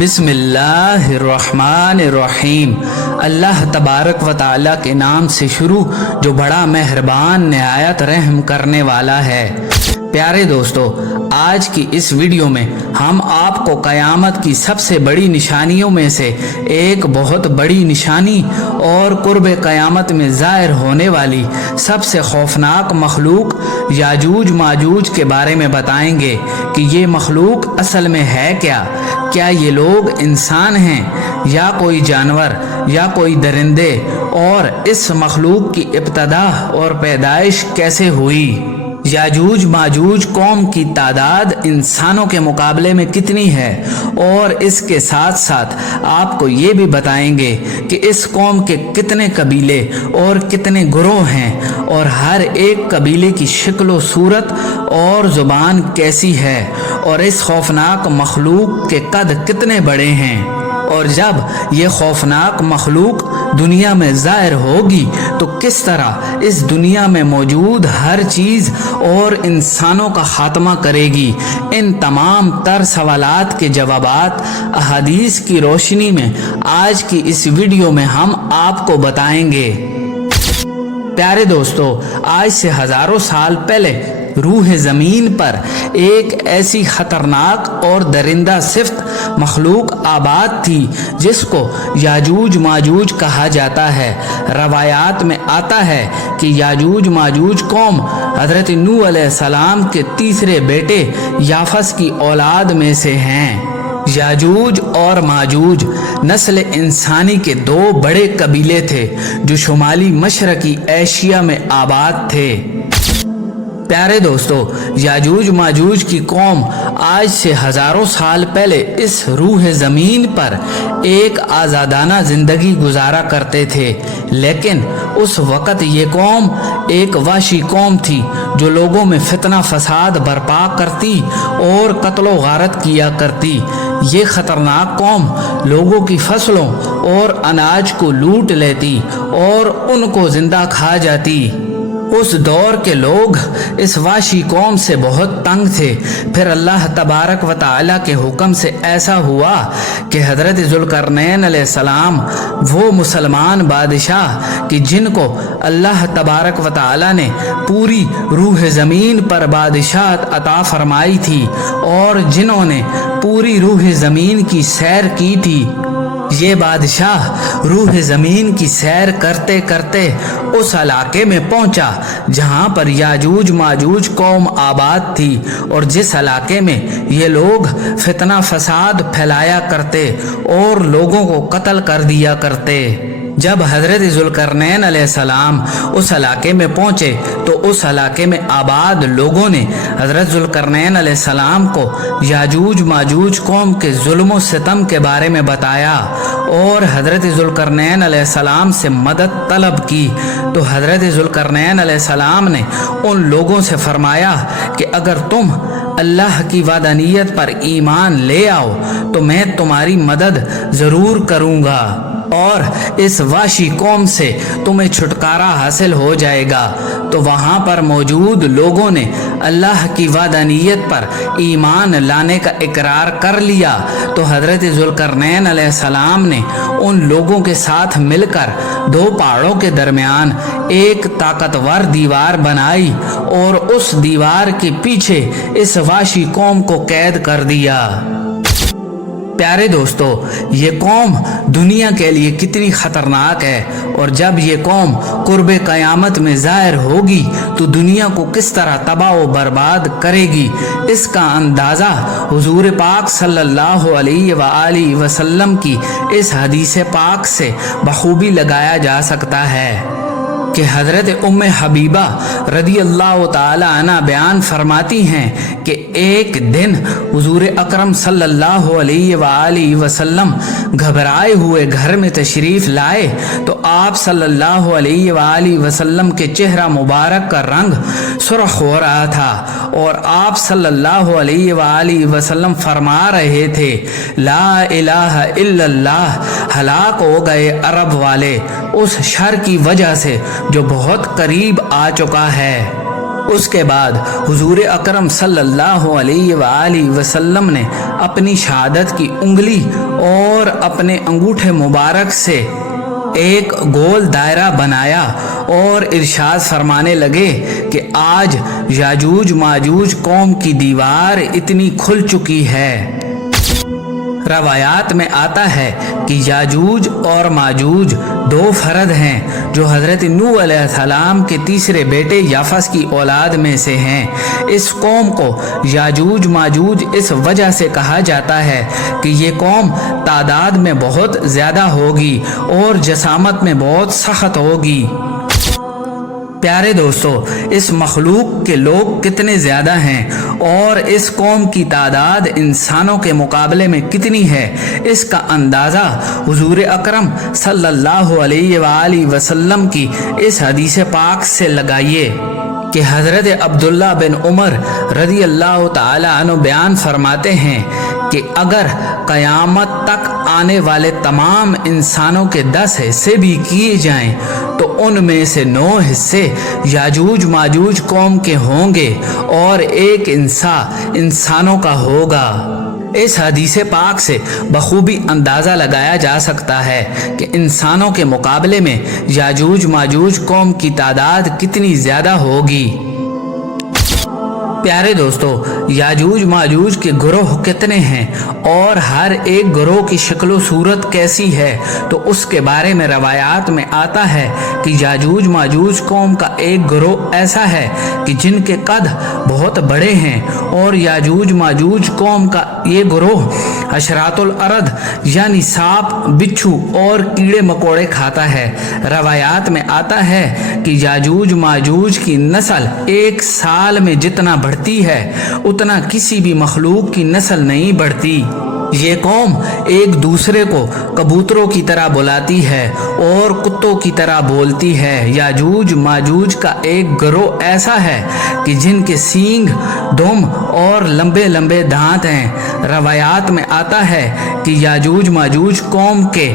बिस्मिल्लाहिर्रहमानिर्रहीम। अल्लाह तबारक व ताला के नाम से शुरू जो बड़ा मेहरबान नहायत रहम करने वाला है। प्यारे दोस्तों, आज की इस वीडियो में हम आपको क़यामत की सबसे बड़ी निशानियों में से एक बहुत बड़ी निशानी और कुर्ब क़यामत में ज़ाहिर होने वाली सबसे खौफनाक मखलूक याजूज माजूज के बारे में बताएंगे कि ये मखलूक असल में है क्या ये लोग इंसान हैं या कोई जानवर या कोई दरिंदे, और इस मखलूक की इब्तदा और पैदाइश कैसे हुई। याजूज माजूज कौम की तादाद इंसानों के मुकाबले में कितनी है, और इसके साथ साथ आपको ये भी बताएंगे कि इस कौम के कितने कबीले और कितने गिरोह हैं, और हर एक कबीले की शक्ल सूरत और ज़ुबान कैसी है, और इस खौफनाक मखलूक के कद कितने बड़े हैं। और जब ये खौफनाक मखलूक दुनिया में ज़ाहिर होगी तो किस तरह इस दुनिया में मौजूद हर चीज़ और इंसानों का खात्मा करेगी। इन तमाम तर सवालात के जवाबात अहादीस की रोशनी में आज की इस वीडियो में हम आपको बताएंगे। प्यारे दोस्तों, आज से हज़ारों साल पहले रूह ज़मीन पर एक ऐसी ख़तरनाक और दरिंदा सिफ्त मखलूक आबाद थी जिसको याजूज माजूज कहा जाता है। रवायात में आता है कि याजूज माजूज कौम हज़रत नूह अलैहिस्सलाम के तीसरे बेटे याफस की औलाद में से हैं। याजूज और माजूज नस्ल इंसानी के दो बड़े कबीले थे जो शुमाली मशरकी एशिया में आबाद थे। प्यारे दोस्तों, याजूज माजूज की कौम आज से हज़ारों साल पहले इस रूह ज़मीन पर एक आज़ादाना ज़िंदगी गुजारा करते थे, लेकिन उस वक़्त ये कौम एक वाशी कौम थी जो लोगों में फितना फसाद बर्पा करती और कत्लो गारत किया करती। ये ख़तरनाक कौम लोगों की फसलों और अनाज को लूट लेती और उनको ज़िंदा खा जाती। उस दौर के लोग इस वाशी कौम से बहुत तंग थे। फिर अल्लाह तबारक व ताला के हुक्म से ऐसा हुआ कि हज़रत ज़ुल्करनैन अलैहिस्सलाम वो मुसलमान बादशाह कि जिनको अल्लाह तबारक व ताला ने पूरी रूह ज़मीन पर बादशाहत अता फरमाई थी और जिन्होंने पूरी रूह ज़मीन की सैर की थी, ये बादशाह रूह ज़मीन की सैर करते करते उस इलाके में पहुंचा जहां पर याजूज माजूज कौम आबाद थी और जिस इलाके में ये लोग फितना फसाद फैलाया करते और लोगों को कत्ल कर दिया करते। जब हज़रत ज़ुल्करनैन अलैहिस्सलाम उस इलाके में पहुँचे तो उस इलाके में आबाद लोगों ने हज़रत ज़ुल्करनैन अलैहिस्सलाम को याजूज माजूज कौम के जुल्म व सितम के बारे में बताया और हज़रत ज़ुल्करनैन अलैहिस्सलाम से मदद तलब की। तो हज़रत ज़ुल्करनैन अलैहिस्सलाम ने उन लोगों से फरमाया कि अगर तुम अल्लाह की वादानियत पर ईमान ले आओ तो मैं तुम्हारी मदद ज़रूर करूँगा और इस वाशी कौम से तुम्हें छुटकारा हासिल हो जाएगा। तो वहाँ पर मौजूद लोगों ने अल्लाह की वादानियत पर ईमान लाने का इकरार कर लिया। तो हज़रत ज़ुल्करनैन अलैहिस्सलाम ने उन लोगों के साथ मिलकर दो पहाड़ों के दरमियान एक ताकतवर दीवार बनाई और उस दीवार के पीछे इस वाशी कौम को कैद कर दिया। प्यारे दोस्तों, ये कौम दुनिया के लिए कितनी ख़तरनाक है, और जब ये कौम कुर्ब क़यामत में ज़ाहिर होगी तो दुनिया को किस तरह तबाह व बर्बाद करेगी, इसका अंदाज़ा हुज़ूर पाक सल्लल्लाहु अलैहि वसल्लम की इस हदीस पाक से बखूबी लगाया जा सकता है कि हज़रत उम्मे हबीबा रदी अल्लाह ताला अन्हा बयान फरमाती हैं कि एक दिन हुज़ूर अकरम सल्लल्लाहु अलैहि वसल्लम घबराए हुए घर में तशरीफ़ लाए तो आप सल्लल्लाहु अलैहि वसल्लम के चेहरा मुबारक का रंग सुर्ख हो रहा था और आप सल्लल्लाहु अलैहि वसल्लम फरमा रहे थे, ला इलाहा इल्लल्लाह, हलाक हो गए अरब वाले उस शर की वजह से जो बहुत करीब आ चुका है। उसके बाद हुजूर अकरम सल्लल्लाहु अलैहि वसल्लम ने अपनी शहादत की उंगली और अपने अंगूठे मुबारक से एक गोल दायरा बनाया और इरशाद फरमाने लगे कि आज याजूज माजूज कौम की दीवार इतनी खुल चुकी है। रवायात में आता है कि याजूज और माजूज दो फरद हैं जो हज़रत नूह अलैहिस्सलाम के तीसरे बेटे याफस की औलाद में से हैं। इस कौम को याजूज माजूज इस वजह से कहा जाता है कि ये कौम तादाद में बहुत ज़्यादा होगी और जसामत में बहुत सख्त होगी। प्यारे दोस्तों, इस मखलूक के लोग कितने ज़्यादा हैं और इस कौम की तादाद इंसानों के मुकाबले में कितनी है, इसका अंदाज़ा हुजूर अकरम सल्लल्लाहु अलैहि वसल्लम की इस हदीस पाक से लगाइए कि हज़रत अब्दुल्ला बिन उमर रज़ी अल्लाह ताला अन्हु बयान फरमाते हैं कि अगर क़यामत तक आने वाले तमाम इंसानों के 10 हिस्से भी किए जाएं तो उनमें से 9 हिस्से याजूज माजूज कौम के होंगे और एक इंसानों का होगा। इस हदीस पाक से बखूबी अंदाज़ा लगाया जा सकता है कि इंसानों के मुकाबले में याजूज माजूज कौम की तादाद कितनी ज़्यादा होगी। प्यारे दोस्तों, याजूज माजूज के ग्रोह कितने हैं और हर एक ग्रोह की शक्ल सूरत कैसी है, तो उसके बारे में रवायात में आता है कि याजूज माजूज कौम का एक ग्रोह ऐसा है कि जिनके कद बहुत बड़े हैं और याजूज माजूज कौम का ये ग्रोह अशरातुल अरद यानी सांप, बिच्छू और कीड़े मकोड़े खाता है। रवायात में आता है कि याजूज माजूज की नस्ल एक साल में जितना बढ़ती है उतना किसी भी मखलूक की नस्ल नहीं बढ़ती। ये कौम एक दूसरे को कबूतरों की तरह बुलाती है और कुत्तों की तरह बोलती है। याजूज माजूज का एक गिरोह ऐसा है कि जिनके सींग, दुम और लंबे लंबे दांत हैं। रवायात में आता है कि याजूज माजूज कौम के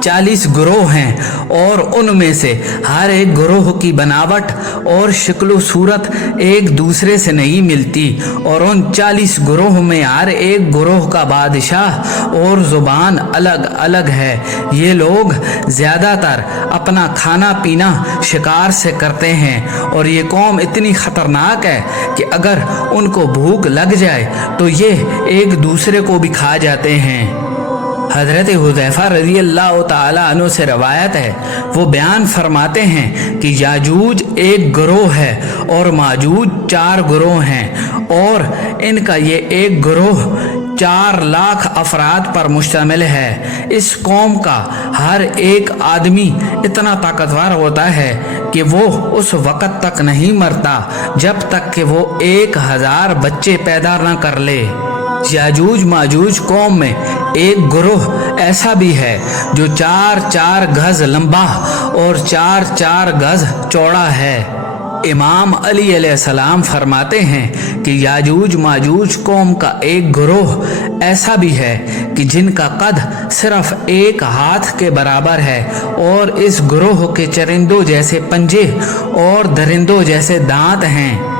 40 गिरोह हैं और उनमें से हर एक गिरोह की बनावट और शक्ल सूरत एक दूसरे से नहीं मिलती और उन 40 गिरोह में हर एक गिरोह का बादशाह और ज़ुबान अलग अलग है। ये लोग ज़्यादातर अपना खाना पीना शिकार से करते हैं और ये कौम इतनी ख़तरनाक है कि अगर उनको भूख लग जाए तो ये एक दूसरे को भी खा जाते हैं। हज़रत हुज़ैफ़ा रज़ी अल्लाह ताला अन्हु से रवायत है, वो बयान फरमाते हैं कि याजूज एक गिरोह है और माजूज 4 गिरोह हैं और इनका ये एक गिरोह 4 लाख अफराद पर मुश्तमिल है। इस कौम का हर एक आदमी इतना ताकतवर होता है कि वो उस वक़्त तक नहीं मरता जब तक कि वो 1000 बच्चे पैदा न कर ले। याजूज माजूज कौम में एक गिरोह ऐसा भी है जो 4-4 गज लंबा और 4-4 गज चौड़ा है। इमाम अली अलैहिस्सलाम फरमाते हैं कि याजूज माजूज कौम का एक गिरोह ऐसा भी है कि जिनका कद सिर्फ 1 हाथ के बराबर है और इस गिरोह के चरिंदों जैसे पंजे और दरिंदों जैसे दांत हैं।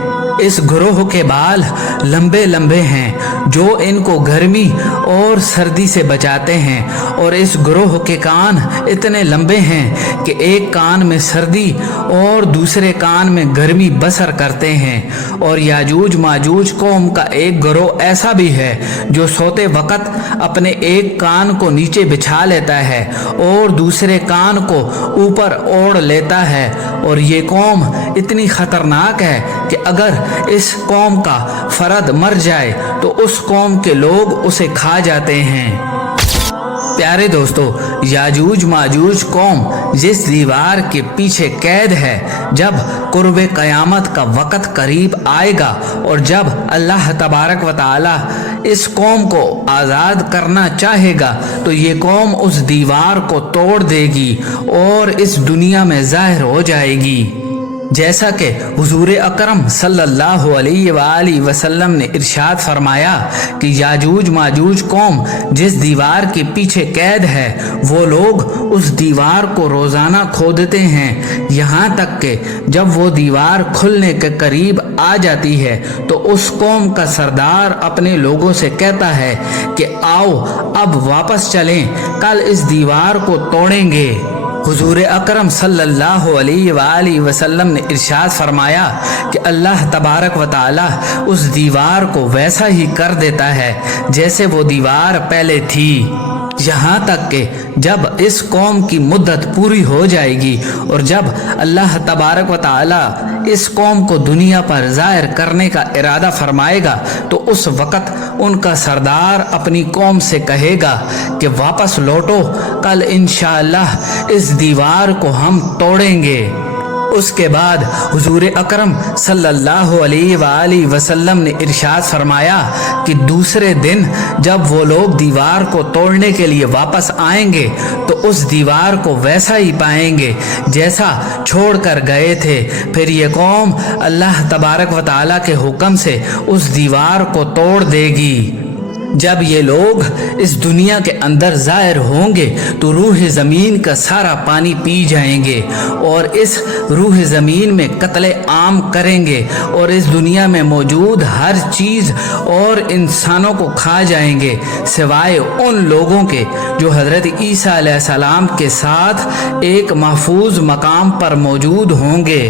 इस गिरोह के बाल लंबे लंबे हैं जो इनको गर्मी और सर्दी से बचाते हैं और इस गिरोह के कान इतने लंबे हैं कि एक कान में सर्दी और दूसरे कान में गर्मी बसर करते हैं। और याजूज माजूज कौम का एक गिरोह ऐसा भी है जो सोते वक्त अपने एक कान को नीचे बिछा लेता है और दूसरे कान को ऊपर ओढ़ लेता है। और ये कौम इतनी ख़तरनाक है कि अगर इस कौम का फर्द मर जाए तो उस कौम के लोग उसे खा जाते हैं। प्यारे दोस्तों, याजूज माजूज कौम जिस दीवार के पीछे कैद है, जब कुर्बे क़यामत का वक़्त करीब आएगा और जब अल्लाह तबारक व तआला इस कौम को आज़ाद करना चाहेगा तो ये कौम उस दीवार को तोड़ देगी और इस दुनिया में ज़ाहिर हो जाएगी। जैसा कि हुजूर अकरम सल्लल्लाहु अलैहि वसल्लम ने इरशाद फरमाया कि याजूज माजूज कौम जिस दीवार के पीछे कैद है, वो लोग उस दीवार को रोज़ाना खोदते हैं, यहाँ तक कि जब वो दीवार खुलने के करीब आ जाती है तो उस कौम का सरदार अपने लोगों से कहता है कि आओ अब वापस चलें, कल इस दीवार को तोड़ेंगे। हुजूर अकरम सल्लल्लाहु अलैहि वसल्लम ने इरशाद फरमाया कि अल्लाह तबारक व तआला उस दीवार को वैसा ही कर देता है जैसे वो दीवार पहले थी, यहाँ तक कि जब इस कौम की मुद्दत पूरी हो जाएगी और जब अल्लाह तबारक व तआला इस कौम को दुनिया पर ज़ाहिर करने का इरादा फरमाएगा तो उस वक़्त उनका सरदार अपनी कौम से कहेगा कि वापस लौटो, कल इंशाअल्लाह इस दीवार को हम तोड़ेंगे। उसके बाद हुजूर अकरम सल्लल्लाहु अलैहि वसल्लम ने इरशाद फरमाया कि दूसरे दिन जब वो लोग दीवार को तोड़ने के लिए वापस आएंगे तो उस दीवार को वैसा ही पाएंगे जैसा छोड़ कर गए थे। फिर ये कौम अल्लाह तबारक व तआला के हुक्म से उस दीवार को तोड़ देगी। जब ये लोग इस दुनिया के अंदर ज़ाहिर होंगे तो रूह ज़मीन का सारा पानी पी जाएंगे और इस रूह ज़मीन में कत्ले आम करेंगे और इस दुनिया में मौजूद हर चीज़ और इंसानों को खा जाएंगे सिवाय उन लोगों के जो हज़रत ईसा अलैहिस्सलाम के साथ एक महफूज मकाम पर मौजूद होंगे।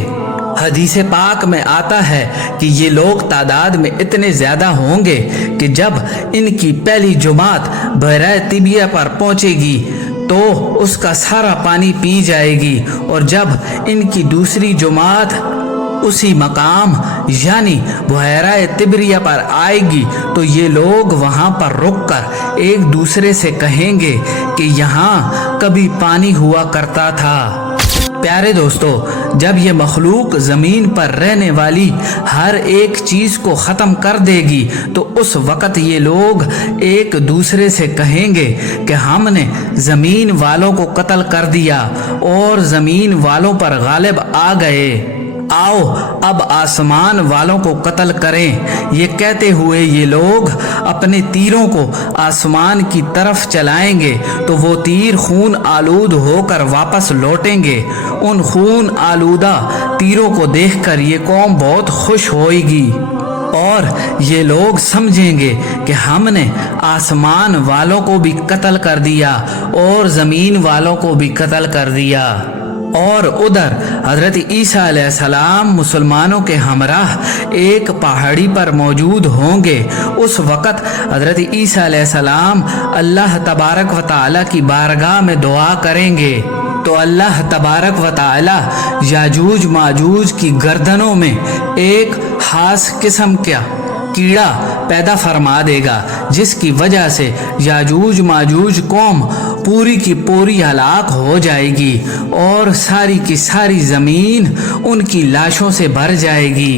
हदीस पाक में आता है कि ये लोग तादाद में इतने ज़्यादा होंगे कि जब इनकी पहली जुमात बहरा तिबिया पर पहुँचेगी तो उसका सारा पानी पी जाएगी और जब इनकी दूसरी जुमात उसी मकाम यानी बहरा तिबरिया पर आएगी तो ये लोग वहाँ पर रुककर एक दूसरे से कहेंगे कि यहाँ कभी पानी हुआ करता था। प्यारे दोस्तों, जब ये मखलूक ज़मीन पर रहने वाली हर एक चीज़ को ख़त्म कर देगी तो उस वक़्त ये लोग एक दूसरे से कहेंगे कि हमने ज़मीन वालों को कत्ल कर दिया और ज़मीन वालों पर गालिब आ गए, आओ अब आसमान वालों को कत्ल करें। ये कहते हुए ये लोग अपने तीरों को आसमान की तरफ चलाएंगे तो वो तीर खून आलूद होकर वापस लौटेंगे। उन खून आलूदा तीरों को देखकर ये कौम बहुत खुश होएगी और ये लोग समझेंगे कि हमने आसमान वालों को भी कत्ल कर दिया और ज़मीन वालों को भी कत्ल कर दिया। और उधर हज़रत ईसा अलैहिस्सलाम मुसलमानों के हमराह एक पहाड़ी पर मौजूद होंगे। उस वक़्त हज़रत ईसा अलैहिस्सलाम अल्लाह तबारक व तआला की बारगाह में दुआ करेंगे तो अल्लाह तबारक व तआला याजूज माजूज की गर्दनों में एक खास किस्म का कीड़ा पैदा फरमा देगा जिसकी वजह से याजूज माजूज कौम पूरी की पूरी हलाक हो जाएगी और सारी की सारी ज़मीन उनकी लाशों से भर जाएगी।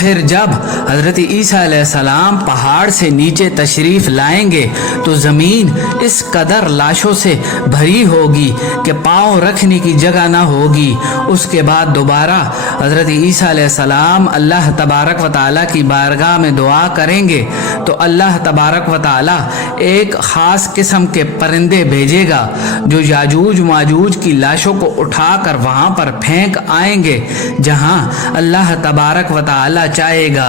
फिर जब हज़रत ईसा अलैहिस्सलाम पहाड़ से नीचे तशरीफ़ लाएंगे तो ज़मीन इस कदर लाशों से भरी होगी कि पाँव रखने की जगह ना होगी। उसके बाद दोबारा हज़रत ईसा अलैहिस्सलाम अल्लाह तबारक व तआला की बारगाह में दुआ करेंगे तो अल्लाह तबारक व तआला एक ख़ास किस्म के परिंदे भेजेगा जो याजूज माजूज की लाशों को उठाकर वहाँ पर फेंक आएंगे जहाँ अल्लाह तबारक व तआला चाहेगा।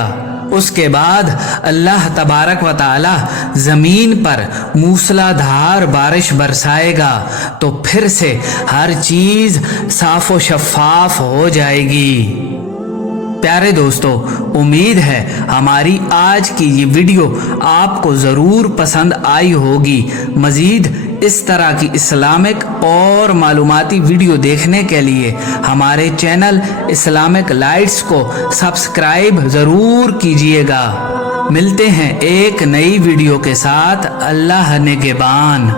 उसके बाद अल्लाह तबारक व तआला ज़मीन पर मूसलाधार बारिश बरसाएगा तो फिर से हर चीज़ साफ़ व शफ़ाफ हो जाएगी। प्यारे दोस्तों, उम्मीद है हमारी आज की ये वीडियो आपको ज़रूर पसंद आई होगी। मज़ीद इस तरह की इस्लामिक और मालूमाती वीडियो देखने के लिए हमारे चैनल इस्लामिक लाइट्स को सब्सक्राइब ज़रूर कीजिएगा। मिलते हैं एक नई वीडियो के साथ। अल्लाह निगहबान।